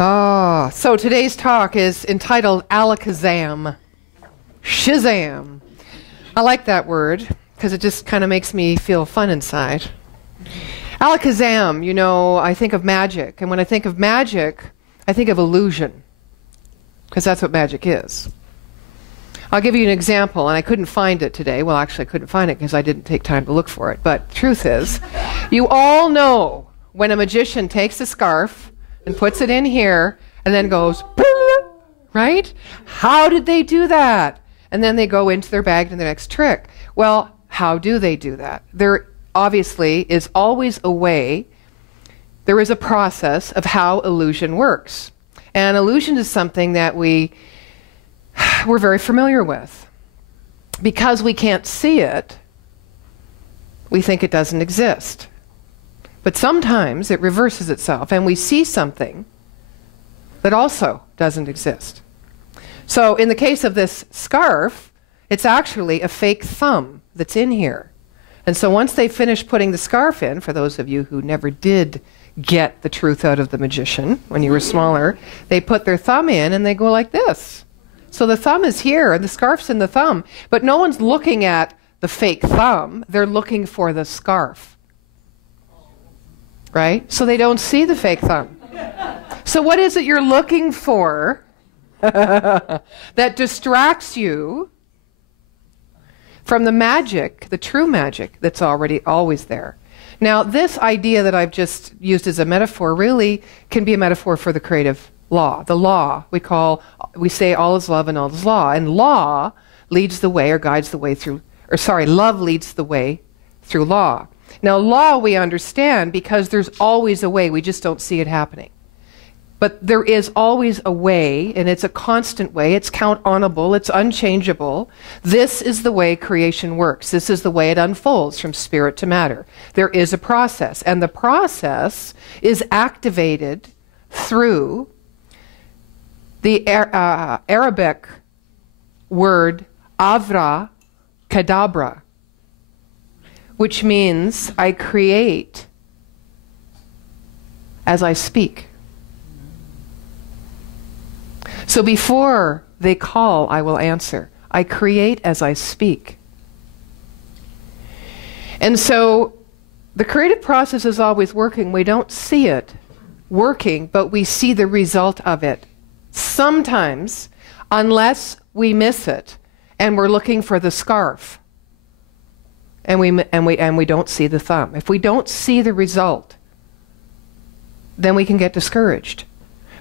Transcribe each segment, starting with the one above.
Oh, so today's talk is entitled Alakazam. Shazam. I like that word because it just kind of makes me feel fun inside. Alakazam, you know, I think of magic. And when I think of magic, I think of illusion. Because that's what magic is. I'll give you an example, and I couldn't find it today. Well, actually, I couldn't find it because I didn't take time to look for it. But truth is, you all know when a magician takes a scarf and puts it in here and then goes, right? How did they do that? And then they go into their bag to the next trick. Well, how do they do that? There obviously is always a way. There is a process of how illusion works. And illusion is something that we're very familiar with. Because we can't see it, we think it doesn't exist. But sometimes it reverses itself and we see something that also doesn't exist. So in the case of this scarf, it's actually a fake thumb that's in here. And so once they finish putting the scarf in, for those of you who never did get the truth out of the magician when you were smaller, they put their thumb in and they go like this. So the thumb is here and the scarf's in the thumb, but no one's looking at the fake thumb. They're looking for the scarf. Right? So they don't see the fake thumb. So what is it you're looking for that distracts you from the magic, the true magic that's already always there? Now, this idea that I've just used as a metaphor really can be a metaphor for the creative law. The law, we say all is love and all is law. And law leads the way or guides the way through, love leads the way through law. Now, law we understand because there's always a way. We just don't see it happening. But there is always a way, and it's a constant way. It's count-onable. It's unchangeable. This is the way creation works. This is the way it unfolds from spirit to matter. There is a process, and the process is activated through the Arabic word avra, kehdabra, which means I create as I speak. So before they call, I will answer. I create as I speak. And so the creative process is always working. We don't see it working, but we see the result of it. Sometimes, unless we miss it, and we're looking for the scarf, and we don't see the thumb. If we don't see the result, then we can get discouraged.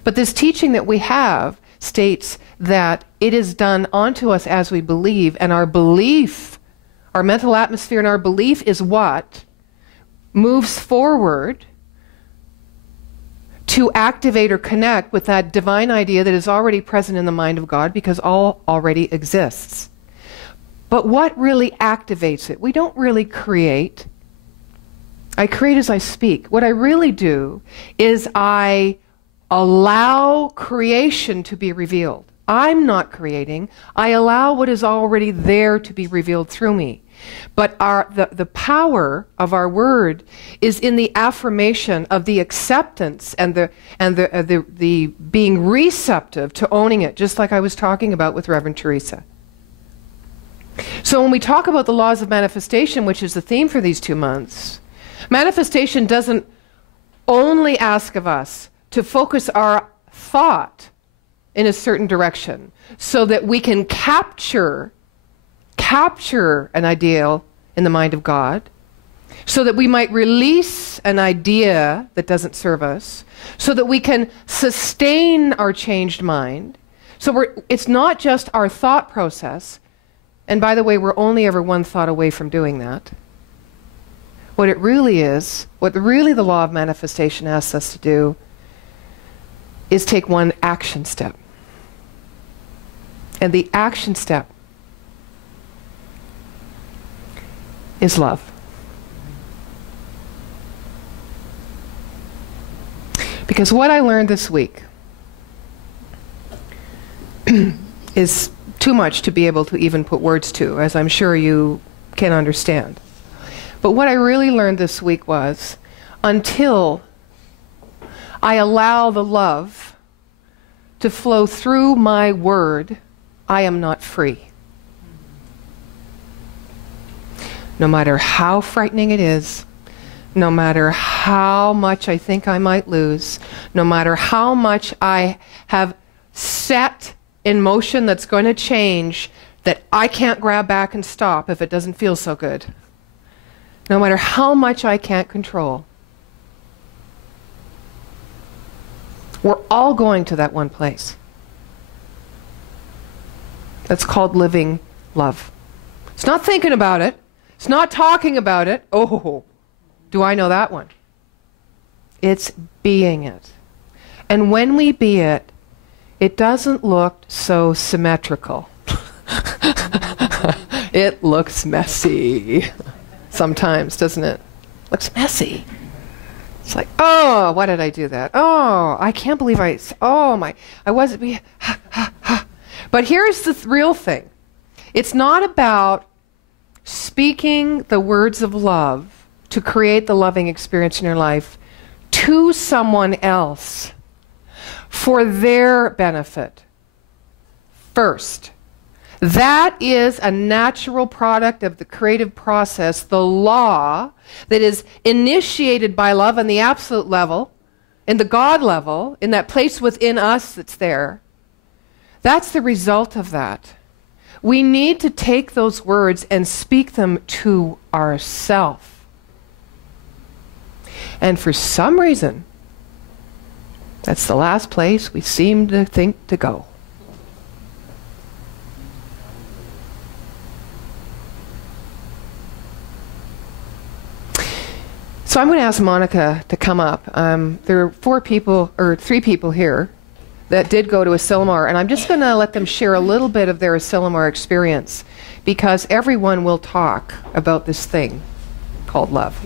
But this teaching that we have states that it is done onto us as we believe, and our belief, our mental atmosphere and our belief is what moves forward to activate or connect with that divine idea that is already present in the mind of God, because all already exists. But what really activates it? We don't really create. I create as I speak. What I really do is I allow creation to be revealed. I'm not creating. I allow what is already there to be revealed through me. But the power of our word is in the affirmation of the acceptance and the being receptive to owning it, just like I was talking about with Reverend Teresa. So when we talk about the laws of manifestation, which is the theme for these 2 months, manifestation doesn't only ask of us to focus our thought in a certain direction so that we can capture an ideal in the mind of God, so that we might release an idea that doesn't serve us, so that we can sustain our changed mind. So it's not just our thought process. And by the way, we're only ever one thought away from doing that. What it really is, what really the law of manifestation asks us to do, is take one action step. And the action step is love. Because what I learned this week is too much to be able to even put words to, as I'm sure you can understand. But what I really learned this week was, until I allow the love to flow through my word, I am not free. No matter how frightening it is, no matter how much I think I might lose, no matter how much I have set in motion that's going to change, that I can't grab back and stop if it doesn't feel so good. No matter how much I can't control. We're all going to that one place. That's called living love. It's not thinking about it. It's not talking about it. Oh, do I know that one? It's being it. And when we be it, it doesn't look so symmetrical. It looks messy. Sometimes, doesn't it? Looks messy. It's like, oh, why did I do that? Oh, I can't believe I wasn't. But here's the real thing. It's not about speaking the words of love to create the loving experience in your life to someone else for their benefit first. That is a natural product of the creative process, the law that is initiated by love on the absolute level, in the God level, in that place within us that's there. That's the result of that. We need to take those words and speak them to ourselves. And for some reason, that's the last place we seem to think to go. So I'm going to ask Monica to come up. There are 3 people here that did go to Asilomar, and I'm just going to let them share a little bit of their Asilomar experience, because everyone will talk about this thing called love.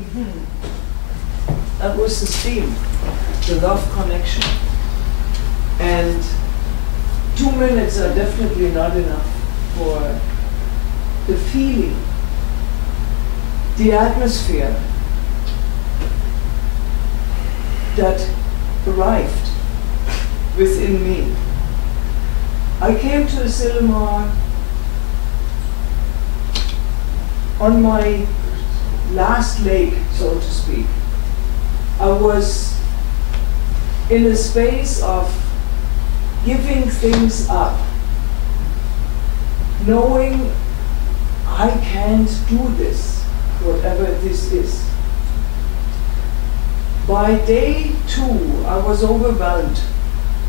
That was the theme, the love connection. And 2 minutes are definitely not enough for the feeling, the atmosphere that arrived within me. I came to Asilomar on my last leg, so to speak. I was in a space of giving things up, knowing I can't do this, whatever this is. By day 2, I was overwhelmed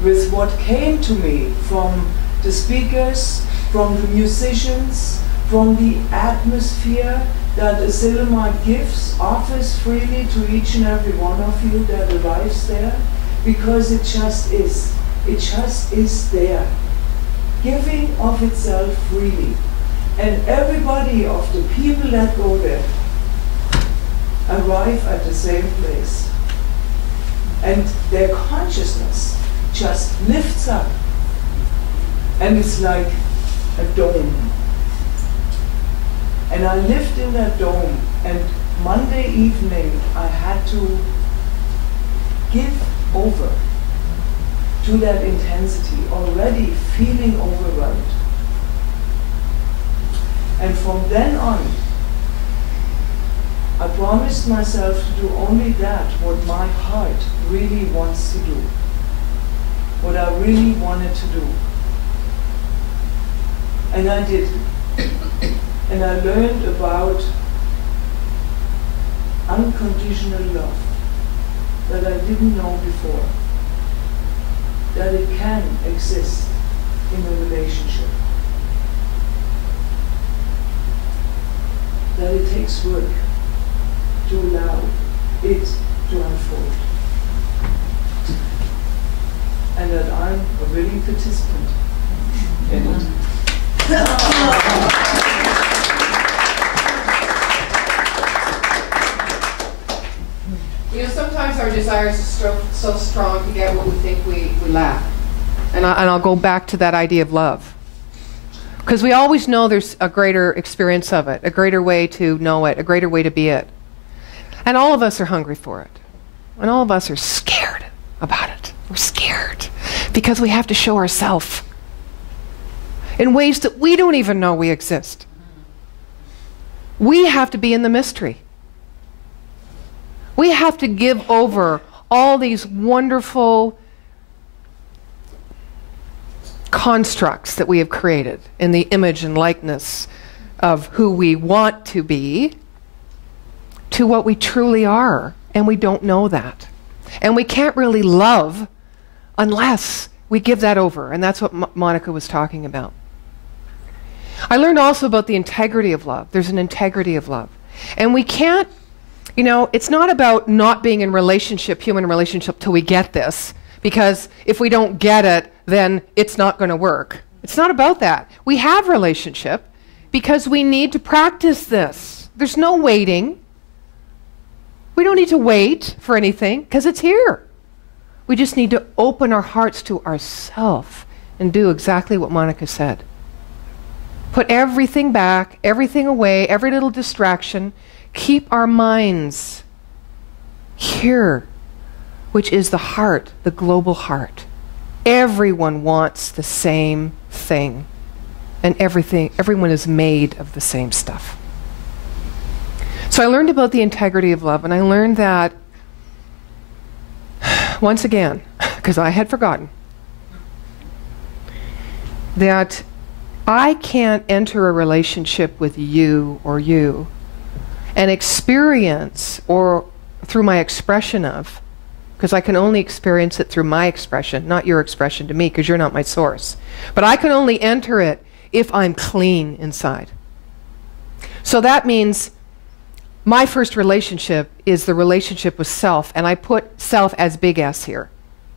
with what came to me from the speakers, from the musicians, from the atmosphere that Asilomar gives, offers freely to each and every one of you that arrives there, because it just is. It just is there, giving of itself freely. And everybody of the people that go there arrive at the same place. And their consciousness just lifts up, and it's like a dome. And I lived in that dome, and Monday evening I had to give over to that intensity, already feeling overwhelmed. And from then on, I promised myself to do only that, what my heart really wants to do, what I really wanted to do. And I did. And I learned about unconditional love that I didn't know before, that it can exist in a relationship, that it takes work to allow it to unfold, and that I'm a willing participant in it. You know, sometimes our desires are so strong to get what we think we lack. And I'll go back to that idea of love. Because we always know there's a greater experience of it, a greater way to know it, a greater way to be it. And all of us are hungry for it. And all of us are scared about it. We're scared because we have to show ourselves in ways that we don't even know we exist. We have to be in the mystery. We have to give over all these wonderful constructs that we have created in the image and likeness of who we want to be to what we truly are, and we don't know that. And we can't really love unless we give that over, and that's what Monica was talking about. I learned also about the integrity of love. There's an integrity of love. And we can't, you know, it's not about not being in relationship, human relationship, till we get this, because if we don't get it, then it's not going to work. It's not about that. We have relationship because we need to practice this. There's no waiting. We don't need to wait for anything because it's here. We just need to open our hearts to ourselves and do exactly what Monica said. Put everything back, everything away, every little distraction. Keep our minds here, which is the heart, the global heart. Everyone wants the same thing. And everyone is made of the same stuff. So I learned about the integrity of love, and I learned that, once again, because I had forgotten, that I can't enter a relationship with you or you and experience, or through my expression of, because I can only experience it through my expression, not your expression to me, because you're not my source. But I can only enter it if I'm clean inside. So that means my first relationship is the relationship with self, and I put self as big S here,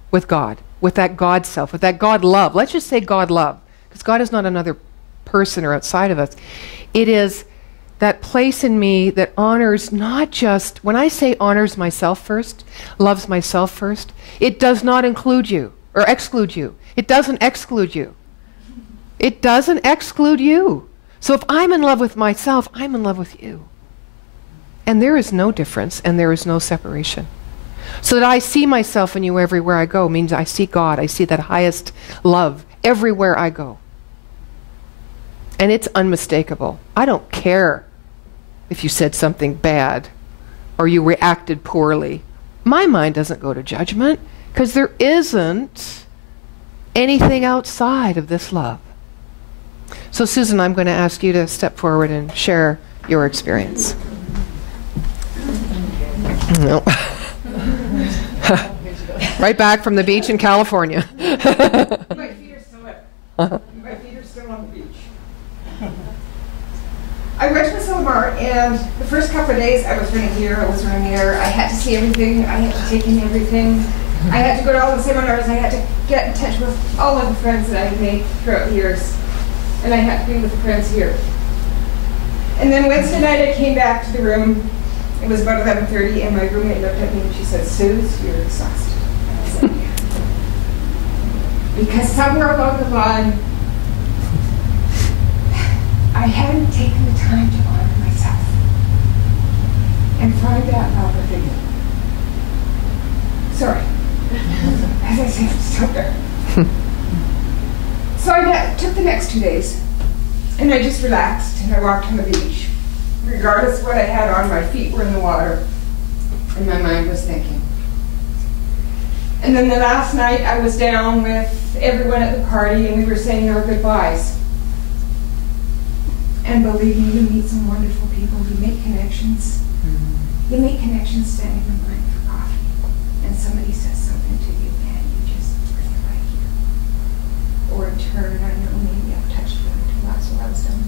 with God, with that God self, with that God love. Let's just say God love, because God is not another person or outside of us. It is that place in me that honors not just, when I say honors myself first, loves myself first, it does not include you, or exclude you. It doesn't exclude you. It doesn't exclude you. So if I'm in love with myself, I'm in love with you. And there is no difference, and there is no separation. So that I see myself in you everywhere I go means I see God. I see that highest love everywhere I go. And it's unmistakable. I don't care if you said something bad or you reacted poorly. My mind doesn't go to judgment because there isn't anything outside of this love. So Susan, I'm going to ask you to step forward and share your experience. No. Right back from the beach in California. My feet are still wet. My feet are still on the beach. I went to the seminar, and the first couple of days I was running here, I was running there. I had to see everything. I had to take in everything. I had to go to all the seminars. I had to get in touch with all of the friends that I had made throughout the years. And I had to be with the friends here. And then Wednesday night I came back to the room. It was about 11:30, and my roommate looked at me and she said, "Suze, you're exhausted." And I said, "Yeah." Because somewhere along the line, I hadn't taken the time to honor myself and find that love within me. Sorry. As I said, I'm still there. So I took the next 2 days, and I just relaxed, and I walked on the beach. Regardless of what I had on, my feet were in the water, and my mind was thinking. And then the last night, I was down with everyone at the party, and we were saying our goodbyes. And believe me, you meet some wonderful people. You make connections. You make connections standing in line for coffee. And somebody says something to you, and you just bring it right here. Or in turn, I know maybe I've touched you until that's what I was done.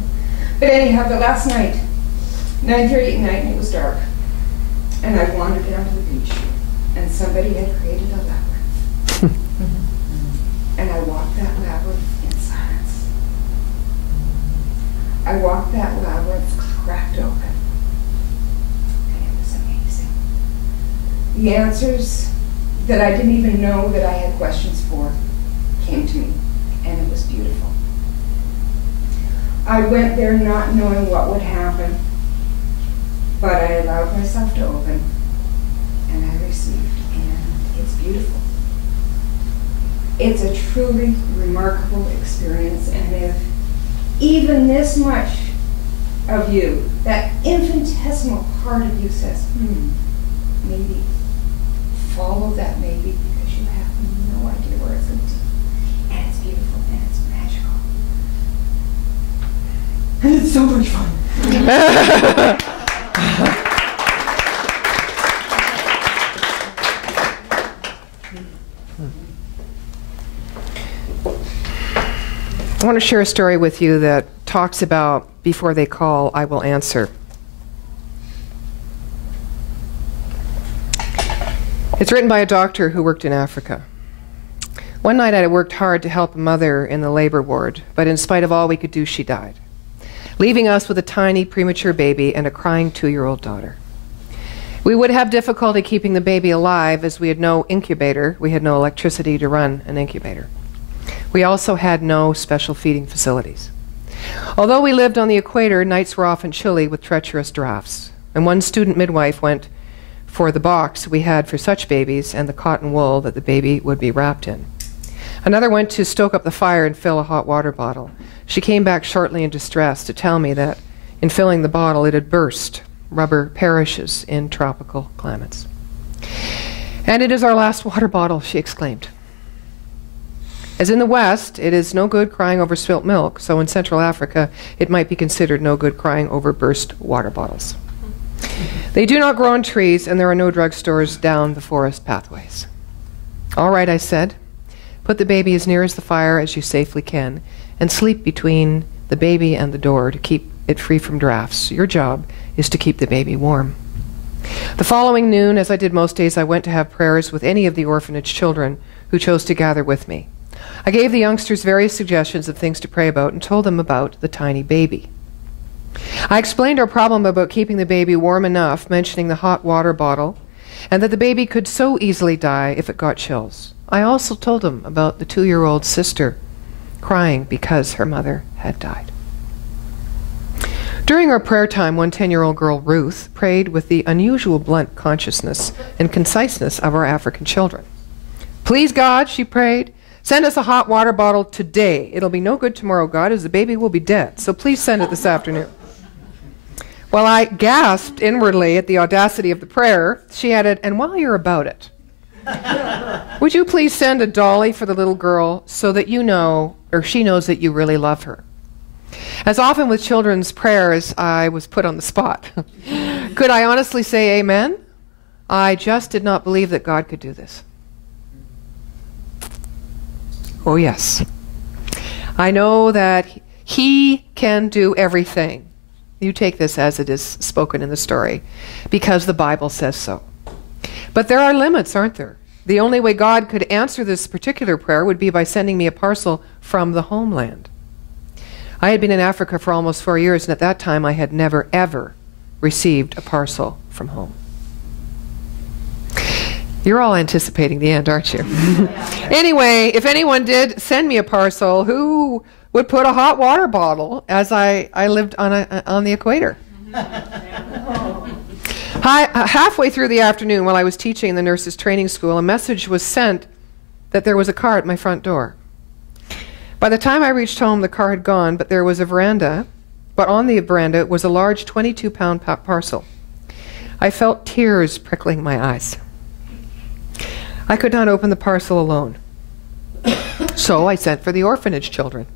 But anyhow, the last night, 9:30 at night, and it was dark. And I wandered down to the beach, and somebody had created a labyrinth. And I walked that labyrinth in silence. I walked that labyrinth cracked open. And it was amazing. The answers that I didn't even know that I had questions for came to me, and it was beautiful. I went there not knowing what would happen, but I allowed myself to open, and I received, and it's beautiful. It's a truly remarkable experience, and if even this much of you, that infinitesimal part of you says, maybe, follow that maybe, because you have no idea where it's going to. And it's beautiful, and it's magical. And it's so much fun. I want to share a story with you that talks about before they call, I will answer. It's written by a doctor who worked in Africa. One night I had worked hard to help a mother in the labor ward, but in spite of all we could do, she died, leaving us with a tiny premature baby and a crying 2-year-old daughter. We would have difficulty keeping the baby alive as we had no incubator. We had no electricity to run an incubator. We also had no special feeding facilities. Although we lived on the equator, nights were often chilly with treacherous drafts, and one student midwife went for the box we had for such babies and the cotton wool that the baby would be wrapped in. Another went to stoke up the fire and fill a hot water bottle. She came back shortly in distress to tell me that in filling the bottle it had burst. Rubber perishes in tropical climates. And it is our last water bottle, she exclaimed. As in the West, it is no good crying over spilt milk, so in Central Africa, it might be considered no good crying over burst water bottles. They do not grow on trees, and there are no drugstores down the forest pathways. All right, I said. Put the baby as near as the fire as you safely can, and sleep between the baby and the door to keep it free from drafts. Your job is to keep the baby warm. The following noon, as I did most days, I went to have prayers with any of the orphanage children who chose to gather with me. I gave the youngsters various suggestions of things to pray about and told them about the tiny baby. I explained our problem about keeping the baby warm enough, mentioning the hot water bottle, and that the baby could so easily die if it got chills. I also told them about the 2-year-old sister crying because her mother had died. During our prayer time, one 10-year-old girl, Ruth, prayed with the unusual blunt consciousness and conciseness of our African children. Please, God, she prayed, send us a hot water bottle today. It'll be no good tomorrow, God, as the baby will be dead. So please send it this afternoon. While I gasped inwardly at the audacity of the prayer, she added, and while you're about it, would you please send a dolly for the little girl so that you know, or she knows that you really love her? As often with children's prayers, I was put on the spot. Could I honestly say amen? I just did not believe that God could do this. Oh, yes. I know that He can do everything. You take this as it is spoken in the story, because the Bible says so. But there are limits, aren't there? The only way God could answer this particular prayer would be by sending me a parcel from the homeland. I had been in Africa for almost 4 years, and at that time I had never, ever received a parcel from home. You're all anticipating the end, aren't you? Anyway, if anyone did send me a parcel, who would put a hot water bottle as I lived on the equator? Halfway through the afternoon, while I was teaching in the nurses' training school, a message was sent that there was a car at my front door. By the time I reached home, the car had gone, but there was a veranda, but on the veranda was a large 22-pound parcel. I felt tears prickling my eyes. I could not open the parcel alone. So I sent for the orphanage children.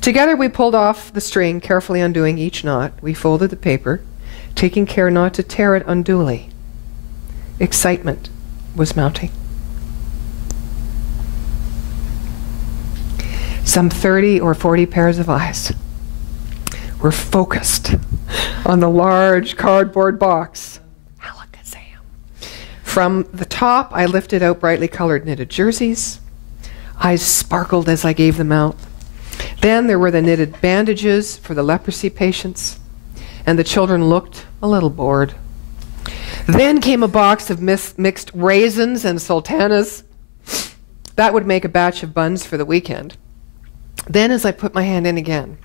Together we pulled off the string, carefully undoing each knot. We folded the paper, taking care not to tear it unduly. Excitement was mounting. Some 30 or 40 pairs of eyes were focused on the large cardboard box. Alakazam. From the top, I lifted out brightly colored knitted jerseys. Eyes sparkled as I gave them out. Then there were the knitted bandages for the leprosy patients, and the children looked a little bored. Then came a box of mixed raisins and sultanas. That would make a batch of buns for the weekend. Then as I put my hand in again,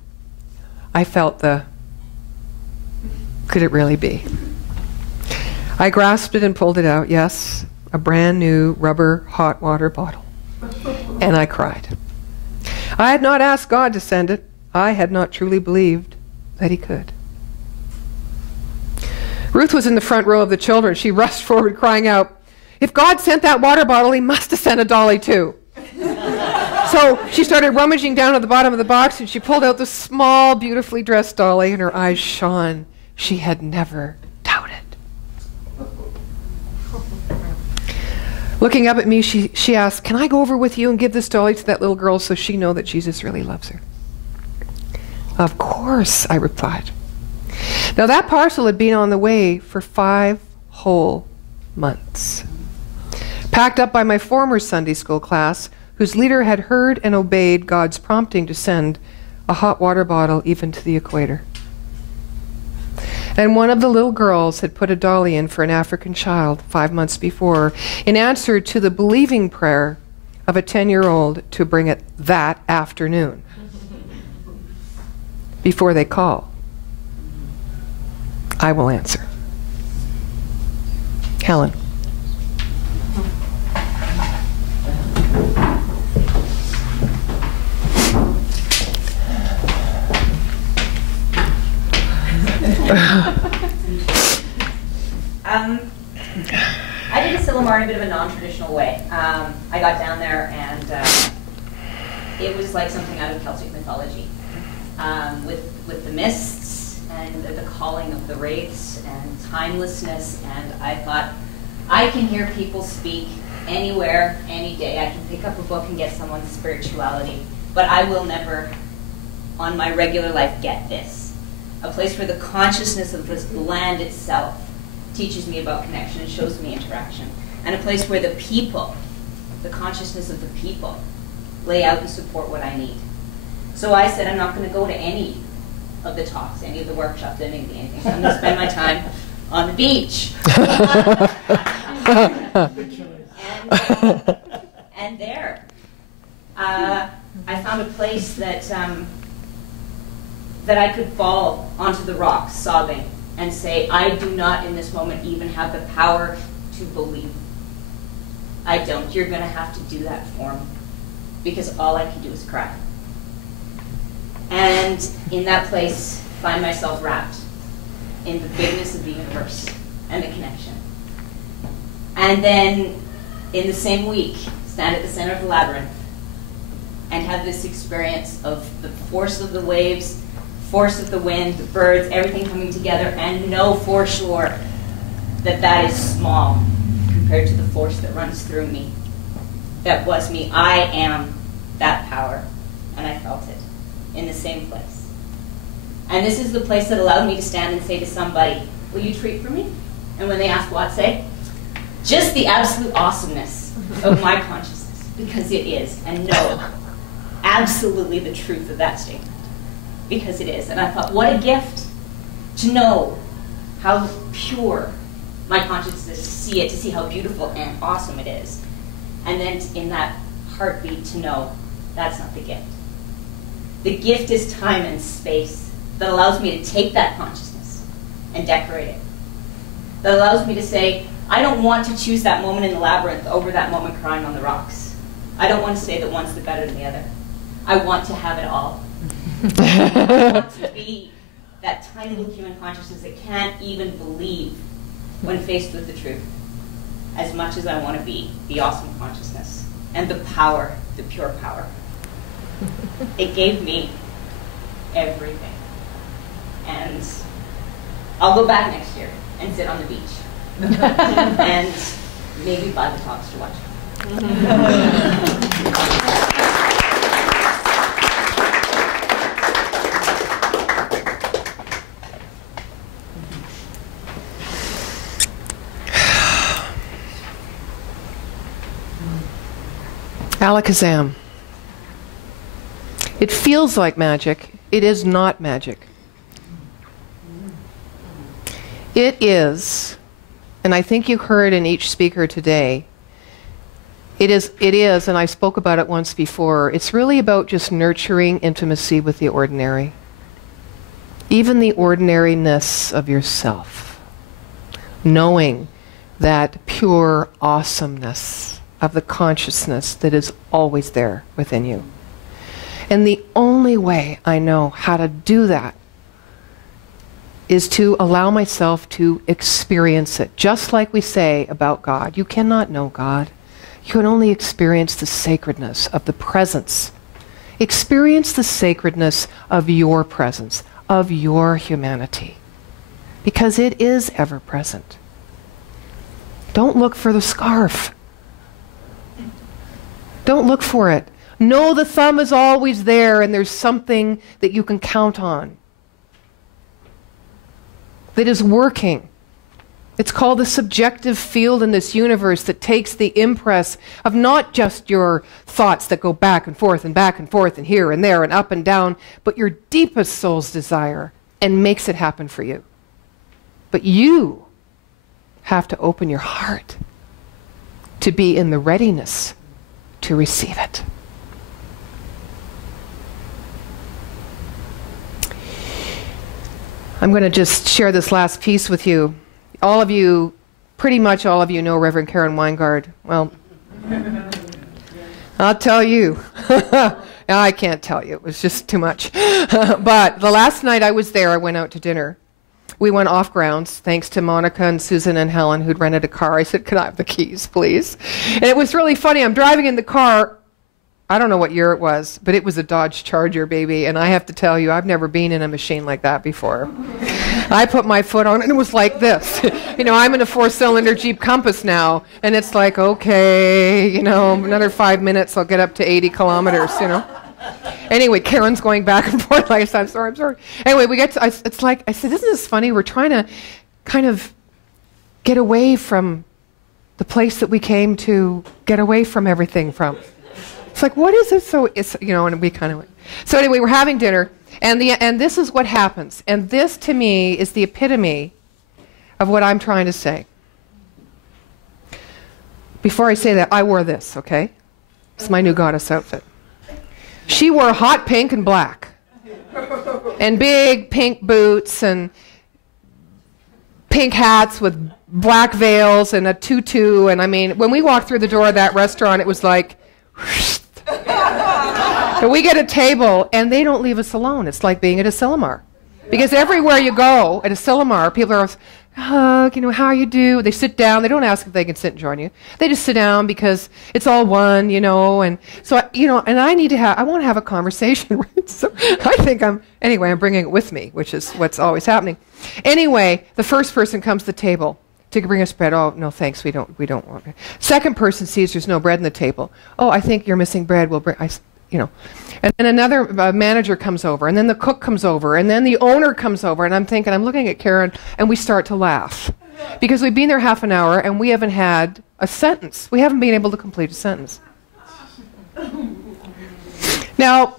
I felt could it really be? I grasped it and pulled it out. Yes, a brand new rubber hot water bottle. And I cried. I had not asked God to send it. I had not truly believed that he could. Ruth was in the front row of the children. She rushed forward crying out, "If God sent that water bottle, he must have sent a dolly too." So she started rummaging down at the bottom of the box, and she pulled out the small, beautifully dressed dolly, and her eyes shone. She had never doubted. Looking up at me, she asked, "Can I go over with you and give this dolly to that little girl so she know that Jesus really loves her?" "Of course," I replied. Now that parcel had been on the way for 5 whole months. Packed up by my former Sunday school class, whose leader had heard and obeyed God's prompting to send a hot water bottle even to the equator. And one of the little girls had put a dolly in for an African child 5 months before, in answer to the believing prayer of a 10-year-old to bring it that afternoon, before they call. I will answer. Helen. I did a Silomar in a bit of a non-traditional way. I got down there and it was like something out of Celtic mythology, with the mists and the calling of the wraiths and timelessness. And I thought, I can hear people speak anywhere, any day. I can pick up a book and get someone's spirituality, but I will never, on my regular life, get this. A place where the consciousness of this land itself teaches me about connection and shows me interaction. And a place where the people, the consciousness of the people, lay out and support what I need. So I said, I'm not going to go to any of the talks, any of the workshops, anything. I'm going to spend my time on the beach. And there, I found a place that I could fall onto the rocks sobbing and say, I do not in this moment even have the power to believe. I don't. You're going to have to do that for me, because all I can do is cry. And in that place, find myself wrapped in the bigness of the universe and the connection. And then, in the same week, stand at the center of the labyrinth and have this experience of the force of the waves, force of the wind, the birds, everything coming together, and know for sure that that is small compared to the force that runs through me. That was me. I am that power. And I felt it in the same place. And this is the place that allowed me to stand and say to somebody, will you treat for me? And when they ask what, say, just the absolute awesomeness of my consciousness, because it is, and know absolutely the truth of that statement. Because it is. And I thought, what a gift to know how pure my consciousness is, to see it, to see how beautiful and awesome it is. And then in that heartbeat to know that's not the gift. The gift is time and space that allows me to take that consciousness and decorate it. That allows me to say, I don't want to choose that moment in the labyrinth over that moment crying on the rocks. I don't want to say that one's the better than the other. I want to have it all. I want to be that tiny little human consciousness that can't even believe when faced with the truth, as much as I want to be the awesome consciousness and the power, the pure power. It gave me everything. And I'll go back next year and sit on the beach and maybe buy the talks to watch. Alakazam. It feels like magic. It is not magic. It is, and I think you heard in each speaker today, it is, and I spoke about it once before, it's really about just nurturing intimacy with the ordinary. Even the ordinariness of yourself. Knowing that pure awesomeness of the consciousness that is always there within you. And the only way I know how to do that is to allow myself to experience it. Just like we say about God, you cannot know God. You can only experience the sacredness of the presence. Experience the sacredness of your presence, of your humanity, because it is ever present. Don't look for the scarf. Don't look for it. Know the thumb is always there, and there's something that you can count on that is working. It's called the subjective field in this universe that takes the impress of not just your thoughts that go back and forth and here and there and up and down, but your deepest soul's desire, and makes it happen for you. But you have to open your heart to be in the readiness to receive it. I'm going to just share this last piece with you. All of you, pretty much all of you know Reverend Karen Weingard. Well, I'll tell you. I can't tell you. It was just too much. But the last night I was there, I went out to dinner. We went off grounds, thanks to Monica and Susan and Helen, who'd rented a car. I said, "Could I have the keys, please?" And it was really funny. I'm driving in the car. I don't know what year it was, but it was a Dodge Charger, baby. And I have to tell you, I've never been in a machine like that before. I put my foot on it, and it was like this. You know, I'm in a 4-cylinder Jeep Compass now, and it's like, okay, you know, another 5 minutes, I'll get up to 80 kilometers, you know. Anyway, Karen's going back and forth. Like I said, I'm sorry. Anyway, we get to, it's like, I said, isn't this funny? We're trying to kind of get away from the place that we came to get away from everything from. It's like, what is it? So it's, you know, and we kind of went. So anyway, we're having dinner, and this is what happens. And this, to me, is the epitome of what I'm trying to say. Before I say that, I wore this, okay? It's my new goddess outfit. She wore hot pink and black, and big pink boots, and pink hats with black veils, and a tutu. And I mean, when we walked through the door of that restaurant, it was like, but we get a table, and they don't leave us alone. It's like being at a Silmar. Because everywhere you go at a Silmar, people are, hug, you know, how you do? They sit down. They don't ask if they can sit and join you. They just sit down because it's all one, you know. And so, you know, and I want to have a conversation. So I think anyway, I'm bringing it with me, which is what's always happening. Anyway, the first person comes to the table to bring us bread. Oh, no, thanks. We don't want it. Second person sees there's no bread on the table. Oh, I think you're missing bread. We'll bring, you know. And then another manager comes over, and then the cook comes over, and then the owner comes over, and I'm looking at Karen, and we start to laugh. Because we've been there half an hour, and we haven't had a sentence. We haven't been able to complete a sentence. Now,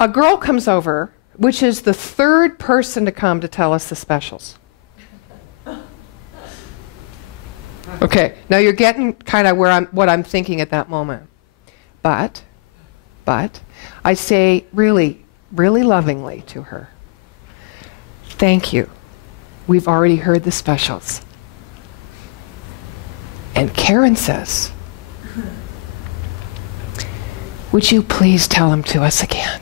a girl comes over, which is the third person to come to tell us the specials. Okay, now you're getting kind of what I'm thinking at that moment. But I say really, really lovingly to her, thank you. We've already heard the specials. And Karen says, would you please tell them to us again?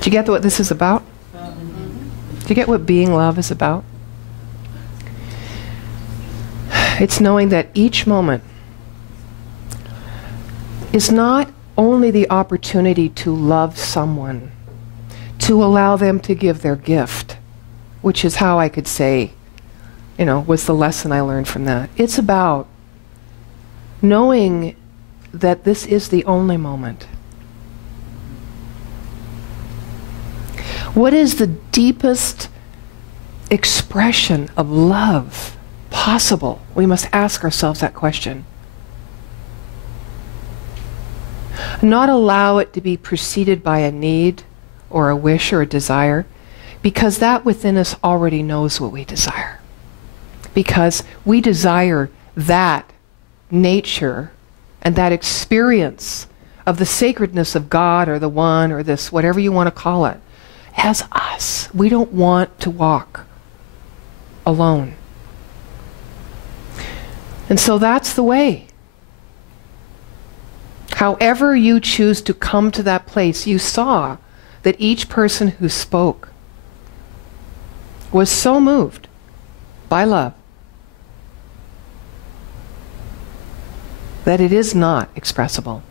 Do you get what this is about? Do you get what being love is about? It's knowing that each moment is not only the opportunity to love someone, to allow them to give their gift, which is how I could say, you know, was the lesson I learned from that. It's about knowing that this is the only moment. What is the deepest expression of love possible? We must ask ourselves that question. Not allow it to be preceded by a need or a wish or a desire, because that within us already knows what we desire. Because we desire that nature and that experience of the sacredness of God or the One or this, whatever you want to call it, as us. We don't want to walk alone. And so that's the way. However you choose to come to that place, you saw that each person who spoke was so moved by love that it is not expressible.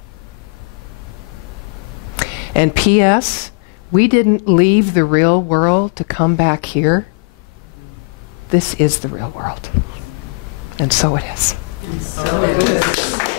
And P.S., we didn't leave the real world to come back here. This is the real world. And so it is. So it is.